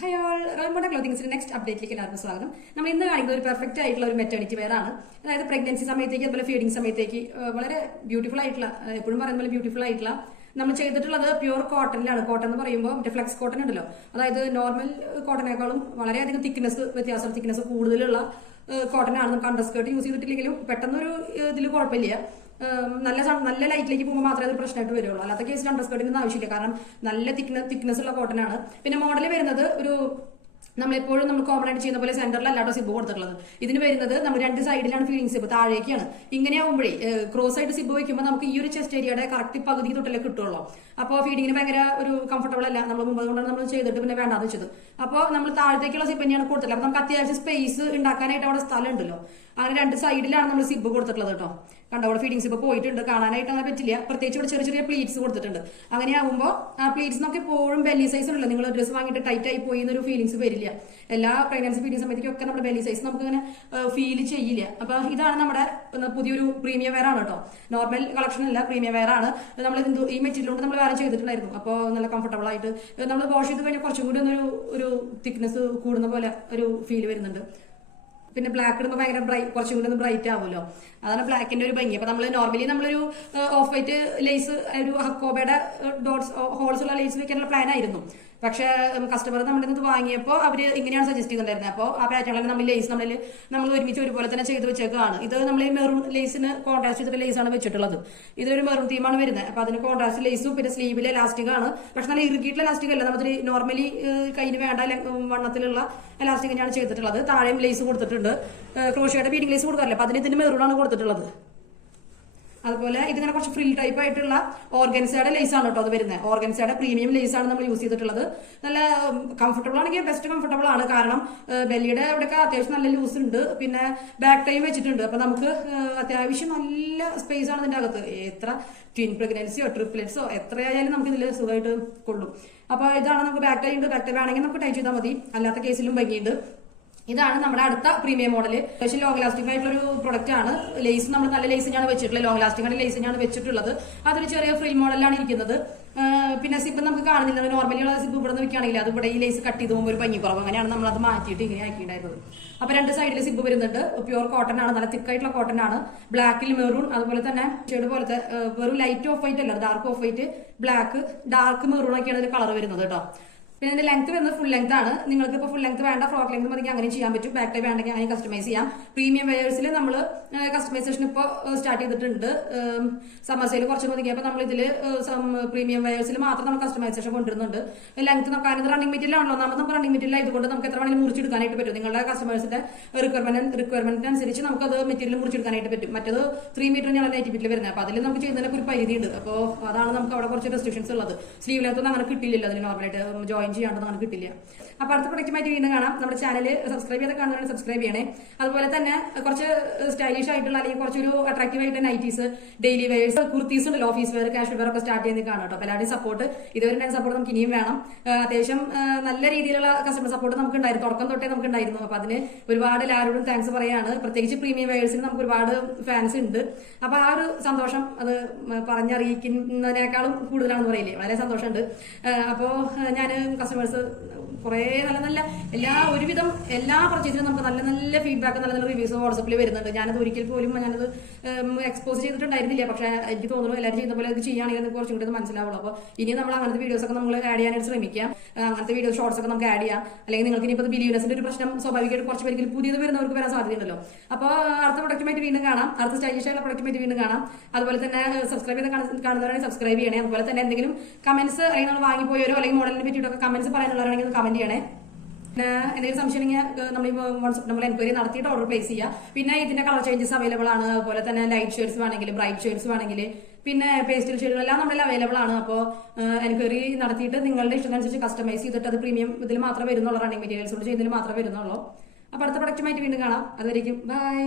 Hi all, റോൾമോഡ ക്ലോത്തിങ്സിന്റെ next അപ്ഡേറ്റിലേക്ക് എല്ലാവർക്കും സ്വാഗതം. നമ്മൾ ഇന്ന് കാണിക്കുന്നത് ഒരു പെർഫെക്റ്റ് ആയിട്ടുള്ള ഒരു മെറ്റേണിറ്റി വെയർ ആണ്. അതായത് പ്രഗ്നൻസി സമയത്തേക്ക് അതുപോലെ ഫീഡിംഗ് സമയത്തേക്ക് വളരെ ബ്യൂട്ടിഫുൾ ആയിട്ടുള്ള, എപ്പോഴും പറയുന്ന പോലെ ബ്യൂട്ടിഫുൾ ആയിട്ടുള്ള, നമ്മൾ ചെയ്തിട്ടുള്ളത് പ്യൂർ കോട്ടണിലാണ്. കോട്ടൺ എന്ന് പറയുമ്പോൾ മറ്റേ ഫ്ലെക്സ് കോട്ടൺ ഉണ്ടല്ലോ, അതായത് നോർമൽ കോട്ടനേക്കാളും വളരെയധികം തിക്നെസ് കൂടുതലുള്ള കോട്ടൺ ആണ്. നമുക്ക് അണ്ടർസ്കേർട്ട് യൂസ് ചെയ്തിട്ടില്ലെങ്കിലും പെട്ടെന്നൊരു ഇതിൽ കുഴപ്പമില്ല. നല്ല ലൈറ്റിലേക്ക് പോകുമ്പോൾ മാത്രമേ അത് പ്രശ്നമായിട്ട് വരുള്ളൂ. അല്ലാത്ത കേസിൽ അണ്ടർസ്കേർട്ടിന് ആവശ്യമില്ല, കാരണം നല്ല തിക്നെസ് ഉള്ള കോട്ടൺ ആണ്. പിന്നെ മോഡൽ വരുന്നത് നമ്മളെപ്പോഴും നമ്മൾ കോമൺ ആയിട്ട് ചെയ്യുന്ന പോലെ സെന്ററിലല്ലാട്ടോ സിബ് കൊടുത്തിട്ടുള്ളത്. ഇതിന് വരുന്നത് നമ്മൾ രണ്ട് സൈഡിലാണ് ഫീഡിംഗ് സിബ്, താഴേക്കാണ്. ഇങ്ങനെയാവുമ്പോഴേ ക്രോസ് ആയിട്ട് സിബ് വയ്ക്കുമ്പോൾ നമുക്ക് ഈ ഒരു ചെസ്റ്റ് ഏരിയയുടെ കറക്റ്റ് പകുതി തൊട്ടല്ലേ കിട്ടുള്ളൂ. അപ്പോൾ ഫീഡിങ്ങിന് ഭയങ്കര ഒരു കംഫർട്ടബിൾ അല്ല. നമ്മൾ മുമ്പ് കൊണ്ടാണ് നമ്മൾ ചെയ്തിട്ട് പിന്നെ വേണ്ടാന്ന് വെച്ചത്. അപ്പോൾ നമ്മൾ താഴത്തേക്കുള്ള സിബ് തന്നെയാണ് കൊടുത്തിട്ടുള്ളത്. അപ്പൊ നമുക്ക് അത്യാവശ്യം സ്പേസ് ഉണ്ടാക്കാനായിട്ട് അവിടെ സ്ഥലം ഉണ്ടല്ലോ. അങ്ങനെ രണ്ട് സൈഡിലാണ് നമ്മൾ സിബ് കൊടുത്തിട്ടുള്ളത് കേട്ടോ. കണ്ടോ, അവിടെ ഫീഡിംഗ് സിബ് പോയിട്ടുണ്ട്, കാണാനായിട്ട് അങ്ങനെ പറ്റില്ല. പ്രത്യേകിച്ച് ഇവിടെ ചെറിയ ചെറിയ പ്ലീറ്റ്സ് കൊടുത്തിട്ടുണ്ട്. അങ്ങനെയാകുമ്പോൾ ആ പ്ലീറ്റ്സ് നമുക്ക് എപ്പോഴും ബെല്ലി സൈസ് ഉണ്ടല്ലോ, നിങ്ങൾ ഡ്രസ്സ് വാങ്ങിയിട്ട് ടൈറ്റ് ആയി പോയി എന്നൊരു ഫീലിംഗ്സ് വരില്ല. എല്ലാ പ്രഗ്നൻസി ഫീഡിംഗ് സമയത്തേക്കൊക്കെ നമ്മുടെ ബെല്ലി സൈസ് നമുക്ക് ഇങ്ങനെ ഫീൽ ചെയ്യില്ല. അപ്പൊ ഇതാണ് നമ്മുടെ പുതിയൊരു പ്രീമിയം വെയർ ആണ് കേട്ടോ. നോർമൽ കളക്ഷൻ അല്ല, പ്രീമിയം വെയർ ആണ്. നമ്മൾ ഈ മെറ്റീരിയൽ കൊണ്ട് നമ്മൾ വേറെ ചെയ്തിട്ടുണ്ടായിരുന്നു. അപ്പോൾ നല്ല കംഫർട്ടബിൾ ആയിട്ട് നമ്മൾ വാഷ് ചെയ്ത് കഴിഞ്ഞാൽ കുറച്ചും കൂടി ഒരു തിക്നെസ് കൂടുന്ന പോലെ ഒരു ഫീൽ വരുന്നുണ്ട്. പിന്നെ ബ്ലാക്ക് ഇടുമ്പോൾ ഭയങ്കര കുറച്ചും കൂടി ബ്രൈറ്റ് ആവുമല്ലോ, അതാണ് ബ്ലാക്കിന്റെ ഒരു ഭംഗി. അപ്പൊ നമ്മൾ നോർമലി നമ്മളൊരു ഓഫ് വൈറ്റ് ലേസ്, ഒരു ഹക്കോബയുടെ ഡോട്ട്സ് ഹോൾസ് ഉള്ള ലേസ് വെക്കാനുള്ള പ്ലാൻ ആയിരുന്നു. പക്ഷെ കസ്റ്റമർ നമ്മുടെ നിന്ന് വാങ്ങിയപ്പോൾ അവര് ഇങ്ങനെയാണ് സജസ്റ്റ് ചെയ്തിട്ടുണ്ടായിരുന്നത്. അപ്പോൾ ആ പാറ്റേണിൽ നമ്മൾ ഒരുമിച്ച് ഒരുപോലെ തന്നെ ചെയ്ത് വെച്ചേക്കാണ്. ഇത് നമ്മൾ ഈ മെറൂൺ ലേസിന് കോൺട്രാസ്റ്റ് ചെയ്തിട്ട് ലേസ് ആണ് വെച്ചിട്ടുള്ളത്. ഇതൊരു മെറൂൺ തീമാണ് വരുന്നത്. അപ്പൊ അതിന് കോൺട്രാസ്റ്റ് ലേസും പിന്നെ സ്ലീവിലെ എലാസ്റ്റിക് ആണ്. പക്ഷെ നല്ല ഇറുകിയിട്ടുള്ള എലാസ്റ്റിക് അല്ല, നമ്മൾ നോർമലി കയ്യിൽ വേണ്ട വണ്ണത്തിലുള്ള എലാസ്റ്റിക് തന്നെയാണ് ചെയ്തിട്ടുള്ളത്. താഴെയും ലേസ് കൊടുത്തിട്ടുണ്ട്. ക്രോഷയുടെ ബീഡിംഗ് ലേസ് കൊടുക്കാറില്ല, അപ്പൊ ഇതിന് മെറൂൺ ആണ് കൊടുത്തിട്ടുള്ളത്. അതുപോലെ ഇതിങ്ങനെ കുറച്ച് ഫ്രിൽ ടൈപ്പ് ആയിട്ടുള്ള ഓർഗൻസയുടെ ലേസ് ആണ് കേട്ടോ അത് വരുന്നത്. ഓർഗൻസയുടെ പ്രീമിയം ലേസ് ആണ് നമ്മൾ യൂസ് ചെയ്തിട്ടുള്ളത്. നല്ല കംഫർട്ടബിൾ ആണെങ്കിൽ ബെസ്റ്റ് കംഫർട്ടബിൾ ആണ്, കാരണം ബെല്ലിയുടെ ഇവിടെയൊക്കെ അത്യാവശ്യം നല്ല ലൂസ് ഉണ്ട്. പിന്നെ ബാക്ക് ടൈം വെച്ചിട്ടുണ്ട്. അപ്പൊ നമുക്ക് അത്യാവശ്യം നല്ല സ്പേസ് ആണ് ഇതിന്റെ അകത്ത്. എത്ര ട്വിൻ പ്രഗ്നൻസിയോ ട്രിപ്ലെറ്റ്സോ എത്രയായാലും നമുക്ക് ഇതിൽ സുഖമായിട്ട് കൊള്ളും. അപ്പൊ ഇതാണ് നമുക്ക് ബാക്ക് ടൈം ഉണ്ട്. ബാക്ക് ടൈം ആണെങ്കിൽ നമുക്ക് ടൈറ്റ് ചെയ്താൽ മതി, അല്ലാത്ത കേസിലും ഭംഗിയുണ്ട്. ഇതാണ് നമ്മുടെ അടുത്ത പ്രീമിയം മോഡൽ. പക്ഷേ ലോങ് ലാസ്റ്റിംഗ് ആയിട്ടുള്ള ഒരു പ്രൊഡക്റ്റ് ആണ്. ലേസ് നമ്മൾ നല്ല ലേസിനാണ് വെച്ചിട്ടുള്ളത്, ലോങ് ലാസ്റ്റിംഗ് ആണ് ലേസിനാണ് വെച്ചിട്ടുള്ളത്. അതൊരു ചെറിയ ഫ്രീ മോഡലാണ് ഇരിക്കുന്നത്. പിന്നെ സിബ് നമുക്ക് കാണുന്നില്ല. നോർമലി ഉള്ള സിബ് ഇവിടെ നിന്ന് വെക്കുകയാണെങ്കിൽ അത് ഇവിടെ ഈ ലേസ് കട്ട് ചെയ്ത് പോകുമ്പോൾ ഒരു ഭംഗി കുറവ്. അങ്ങനെയാണ് നമ്മൾ അത് മാറ്റിയിട്ട് ഇങ്ങനെ ആക്കിയിട്ടുണ്ടായിരുന്നത്. അപ്പൊ രണ്ട് സൈഡിൽ സിബ് വരുന്നുണ്ട്. പ്യൂർ കോട്ടൺ ആണ്, നല്ല തിക്കായിട്ടുള്ള കോട്ടൺ ആണ്. ബ്ലാക്കിൽ മെറൂൺ, അതുപോലെ തന്നെ ഷെയ്ഡ് പോലത്തെ വെറും ലൈറ്റ് ഓഫ് വൈറ്റ് അല്ല, dark of white, black, dark maroon ഒക്കെയാണ് ഇതിന്റെ കളർ വരുന്നത് കേട്ടോ. പിന്നെ ഇതിന്റെ ലെങ്ത് വരുന്നത് ഫുൾ ലെങ്ത് ആണ്. നിങ്ങൾക്ക് ഇപ്പോൾ ഫുൾ ലെങ്ത് വേണ്ട, ഫ്രോക്ക് ലെങ്ത് മതി, അങ്ങനെ ചെയ്യാൻ പറ്റും. ബാക്ക് ടൈപ്പ് വേണ്ടെങ്കിൽ അങ്ങനെ കസ്റ്റമൈസ് ചെയ്യാം. പ്രീമിയം വെയേഴ്സിൽ നമ്മൾ കസ്റ്റമൈസേഷൻ ഇപ്പോൾ സ്റ്റാർട്ട് ചെയ്തിട്ടുണ്ട്. സമ്മർ സെയിൽ കുറച്ച് ഒതുങ്ങിയപ്പോൾ നമ്മൾ ഇതിൽ പ്രീമിയം വെയേഴ്സിൽ മാത്രം നമ്മൾ കസ്റ്റമൈസേഷൻ കൊണ്ടുവരുന്നുണ്ട്. ലെങ്ത് നമുക്ക് അതിന് റണ്ണിംഗ് മെറ്റീരിയൽ ആണല്ലോ, നമുക്ക് റണ്ണിംഗ് മെറ്റീരിയൽ ആയതുകൊണ്ട് നമുക്ക് എത്ര വേണമെങ്കിലും മുറിച്ചെടുക്കാനായിട്ട് പറ്റും. നിങ്ങളുടെ കസ്റ്റമേഴ്സിന്റെ റിക്വയർമെന്റ് അനുസരിച്ച് നമുക്ക് അത് മെറ്റീരിയൽ മുറിച്ചെടുക്കാനായിട്ട് പറ്റും. മറ്റത് 3 മീറ്ററിനാണ് നൈറ്റ് മെറ്റീരിയൽ വരുന്നത്. അപ്പോൾ അതിൽ നമുക്ക് ചെയ്യുന്നതിനൊക്കെ ഒരു പരിധി ഉണ്ട്. അപ്പോൾ അതാണ് നമുക്ക് അവിടെ കുറച്ച് റെസ്ട്രിക്ഷൻസ് ഉള്ളത്. സ്ലീവ് ലെങ്ത് ഒന്നും അങ്ങനെ കിട്ടില്ല അതിന് നോർമലായിട്ട് ജോയിൻ ചെയ്യാണ്ടെന്ന് അങ്ങനെ കിട്ടില്ല. അപ്പൊ അടുത്ത പ്രൊഡക്റ്റുമായിട്ട് വീണ്ടും കാണാം. നമ്മുടെ ചാനൽ സബ്സ്ക്രൈബ് ചെയ്ത് കാണുന്നവരെ സബ്സ്ക്രൈബ് ചെയ്യണേ. അതുപോലെ തന്നെ കുറച്ച് സ്റ്റൈലിഷ് ആയിട്ടുള്ള അല്ലെങ്കിൽ കുറച്ചൊരു അട്രാക്റ്റീവ് ആയിട്ട് നൈറ്റീസ്, ഡെയിലി വെയേഴ്സ്, കുർത്തീസ് ഉണ്ടല്ലോ, ഓഫീസ് വെയർ, കാഷ്വൽ വെയർ ഒക്കെ സ്റ്റാർട്ട് ചെയ്യുന്നത് കാണാം കേട്ടോ. അപ്പൊ എല്ലാവരുടെയും സപ്പോർട്ട്, ഇതുവരെ സപ്പോർട്ട് നമുക്ക് ഇനിയും വേണം. അത്യാവശ്യം നല്ല രീതിയിലുള്ള കസ്റ്റമർ സപ്പോർട്ട് നമുക്ക് ഉണ്ടായിരുന്നു, തുടക്കം തൊട്ടേ നമുക്ക് ഉണ്ടായിരുന്നു. അപ്പൊ അതിന് ഒരുപാട് എല്ലാവരോടും താങ്ക്സ് പറയാണ്. പ്രത്യേകിച്ച് പ്രീമിയം വെയേഴ്സിന് നമുക്ക് ഒരുപാട് ഫാൻസ് ഉണ്ട്. അപ്പൊ ആ ഒരു സന്തോഷം അത് പറഞ്ഞറിയിക്കുന്നതിനേക്കാളും കൂടുതലാണെന്ന് പറയില്ലേ, വളരെ സന്തോഷമുണ്ട്. അപ്പോ ഞാൻ കസ്റ്റമേഴ്സ് കുറെ നല്ല ഒരുവിധം എല്ലാ പർച്ചേസിനും നമുക്ക് നല്ല ഫീഡ്ബാക്ക്, നല്ല റിവ്യൂസ് വാട്സപ്പിൽ വരുന്നുണ്ട്. ഞാനത് ഒരിക്കൽ പോലും ഞാനത് എക്സ്പോസ് ചെയ്തിട്ടുണ്ടായിരുന്നില്ല. പക്ഷെ എനിക്ക് തോന്നുന്നു എല്ലാവരും ചെയ്യുന്ന പോലെ അത് ചെയ്യുകയാണെങ്കിൽ കുറച്ചും കൂടി മനസ്സിലാവുള്ളൂ. അപ്പോൾ ഇനി നമ്മൾ അങ്ങനത്തെ വീഡിയോസ് ഒക്കെ നമ്മൾ ആഡ് ചെയ്യാനായിട്ട് ശ്രമിക്കാം. അങ്ങനത്തെ വീഡിയോ ഷോർട്സ് ഒക്കെ നമുക്ക് ആഡ് ചെയ്യാം. അല്ലെങ്കിൽ നിങ്ങൾക്ക് ഇനിയിപ്പോൾ ബിലീവേഴ്സിന്റെ ഒരു പ്രശ്നം സ്വാഭാവികമായിട്ട് കുറച്ച് പേർക്ക് പുതിയത് വരുന്നവർക്ക് വരാൻ സാധ്യതയുണ്ടല്ലോ. അപ്പോൾ അടുത്ത പ്രൊഡക്റ്റുമായിട്ട് വീണ്ടും കാണാം, അടുത്ത സ്റ്റൈലിഷ് ആയിട്ടുള്ള പ്രൊഡക്റ്റുമായിട്ട് വീണ്ടും കാണാം. അതുപോലെ തന്നെ സബ്സ്ക്രൈബ് ചെയ്ത് കാണുന്നവരാണെങ്കിൽ സബ്സ്ക്രൈബ് ചെയ്യണേ. അതുപോലെ തന്നെ എന്തെങ്കിലും കമന്റ്സ്, അല്ലെങ്കിൽ നമ്മൾ വാങ്ങിപ്പോയവരോ അല്ലെങ്കിൽ മോഡലിനെ പറ്റിയിട്ടൊക്കെ കമന്റ്സ് പറയാനുള്ളവരാണെങ്കിൽ കമന്റ് ചെയ്യണേ. പിന്നെ എന്തെങ്കിലും സംശയം ഉണ്ടെങ്കിൽ നമ്മൾ വാട്സ്ആപ്പ് നമ്പർ എൻക്വയറി നടത്തിയിട്ട് ഓർഡർ പ്ലേസ് ചെയ്യുക. പിന്നെ ഇതിന്റെ കളർ ചേഞ്ചസ് അവൈലബിൾ ആണ്. അതുപോലെ തന്നെ ലൈറ്റ് ഷെയ്ഡ്സ് വേണമെങ്കിൽ, ബ്രൈറ്റ് ഷെയ്ഡ്സ് വേണമെങ്കിൽ, പിന്നെ പേസ്റ്റൽ ഷെയ്ഡുകളെല്ലാം നമ്മളെല്ലാം അവൈലബിൾ ആണ്. അപ്പോൾ എൻക്വയറി നടത്തിയിട്ട് നിങ്ങളുടെ ഇഷ്ടത്തിനനുസരിച്ച് കസ്റ്റമൈസ് ചെയ്തിട്ട് അത് പ്രീമിയം ഇതിൽ മാത്രമേ വരുന്നുള്ളൂ, റണ്ണിംഗ് മെറ്റീരിയൽസ് കൊണ്ട് ചെയ്യുന്നതിൽ മാത്രമേ വരുന്നുള്ളൂ. അപ്പോൾ അടുത്ത പ്രൊഡക്റ്റുമായിട്ട് വീണ്ടും കാണാം. അതുവരെയും ബൈ.